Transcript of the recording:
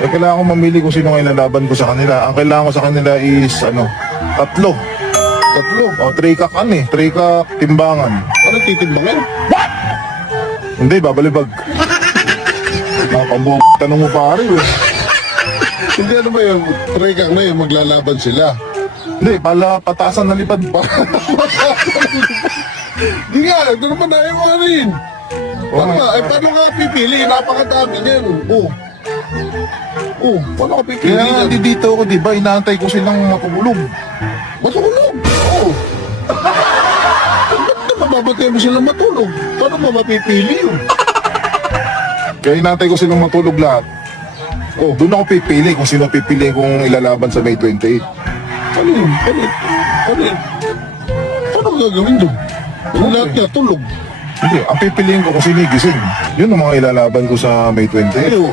Eh, kailangan ko mamili kung sino ang ilalaban ko sa kanila. Ang kailangan ko sa kanila is, tatlo. Tatlo. O, trikak trikak timbangan. Ano titimbangan? Hindi, babalibag. Nakapambong tanong mo pare eh. Hindi, ano ba yun? Trikak na yun, maglalaban sila. Hindi, pala patasan na lipad pa. Hindi nga, doon naman na yung mga rin. Paano nga? Eh, paano nga pipili? Napakadami niyan. Paano ka pipili Kaya nga, niyan? dito ako, di ba? Inaantay ko silang matulog. Matulog? Ba't na mababatay mo silang matulog? Paano mo mapipili yun? Kaya inaantay ko silang matulog lahat. Doon ako pipili kung sino pipili kong ilalaban sa May 28. Ano yun? Paano gagawin doon? Yung lahat niya tulog. Hindi, ang pipiliin ko kung sino gising. Yun ang mga ilalaban ko sa May 28. Ayun,